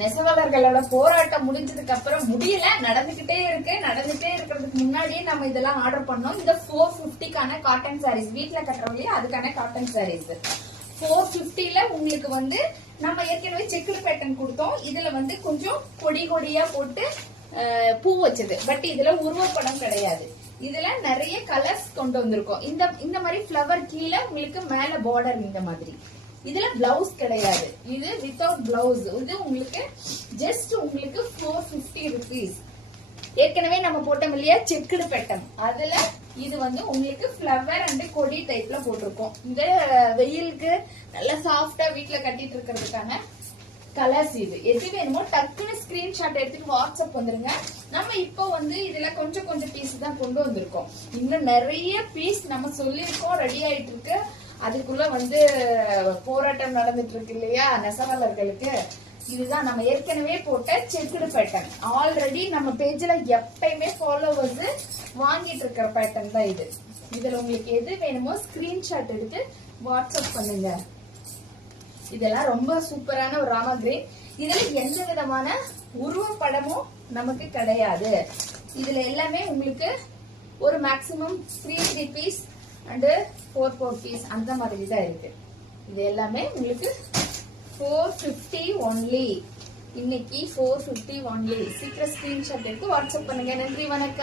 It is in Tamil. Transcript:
நெசவாளர்களோட போராட்டம் முடிஞ்சதுக்கு அப்புறம் முடியல, நடந்துகிட்டே இருக்கு. நடந்துட்டே இருக்கிறதுக்கு முன்னாடியே நம்ம இதெல்லாம் ஆர்டர் பண்ணோம். இந்த 450க்கான காட்டன் சாரீஸ், வீட்டுல கட்டுறவங்களே அதுக்கான காட்டன் சாரீஸ் 450ல உங்களுக்கு வந்து நம்ம ஏற்கனவே செக்குடு பேட்டர்ன் கொடுத்தோம். இதுல வந்து கொஞ்சம் கொடி கொடியா போட்டு பூ வச்சது. பட் இதுல உருவப்படம் கிடையாது. இதுல நிறைய கலர்ஸ் கொண்டு வந்திருக்கோம். இந்த மாதிரி ஃபிளவர் கீழே உங்களுக்கு மேல பார்டர் இந்த மாதிரி. இதுல பிளவுஸ் கிடையாது. இது வித்தவுட் பிளவுஸ். இது உங்களுக்கு ஜஸ்ட் உங்களுக்கு 450 rupees. ஏற்கனவே நம்ம போட்டோம் இல்லையா செக்குடு பேட்டர்ன், அதுல இது வந்து உங்களுக்கு ஃபிளவர் அண்ட் கொடி டைப்ல போட்டிருக்கோம். இந்த வெயிலுக்கு நல்லா சாஃப்டா வீட்டுல கட்டிட்டு இருக்கிறதுக்கான கலர்ஸ். இது எது வேணுமோ டக்குன்னு ஸ்கிரீன்ஷாட் எடுத்துட்டு வாட்ஸ்அப் வந்துருங்க. நம்ம இப்போ வந்து இதுல கொஞ்சம் கொஞ்சம் பீஸ் தான் கொண்டு வந்திருக்கோம். இன்னும் நிறைய பீஸ் நம்ம சொல்லியிருக்கோம், ரெடி ஆயிட்டு இருக்கு. அதுக்குள்ள வந்து போராட்டம் நடந்துட்டு இருக்கு இல்லையா நெசவாளர்களுக்கு. இதுதான் நம்ம ஏற்கனவே போட்ட செக்குடு பேட்டர்ன். ஆல்ரெடி நம்ம பேஜ்ல எப்பயுமே ஃபாலோவர்ஸ் வாங்கிட்டு இருக்கிற பேட்டர்ன் தான் இது. இதுல உங்களுக்கு எது வேணுமோ ஸ்கிரீன்ஷாட் எடுத்து வாட்ஸ்அப் பண்ணுங்க. இதெல்லாம் ரொம்ப சூப்பரான ஒரு ராமா கிரீன். இதுல எந்த விதமான உருவப்படமும் நமக்கு கிடையாது. இதுல எல்லாமே உங்களுக்கு ஒரு மேக்சிமம் 3 பீஸ் அண்ட் 4 பீஸ் அந்த மாதிரி தான் இருக்கு. இது எல்லாமே உங்களுக்கு 450 ஒன்லி. இன்னைக்கு 450 ஒன்லி. சீக்கிரம் ஸ்கிரீன்ஷாட் எடுத்து வாட்ஸ்அப் பண்ணுங்க. நன்றி, வணக்கம்.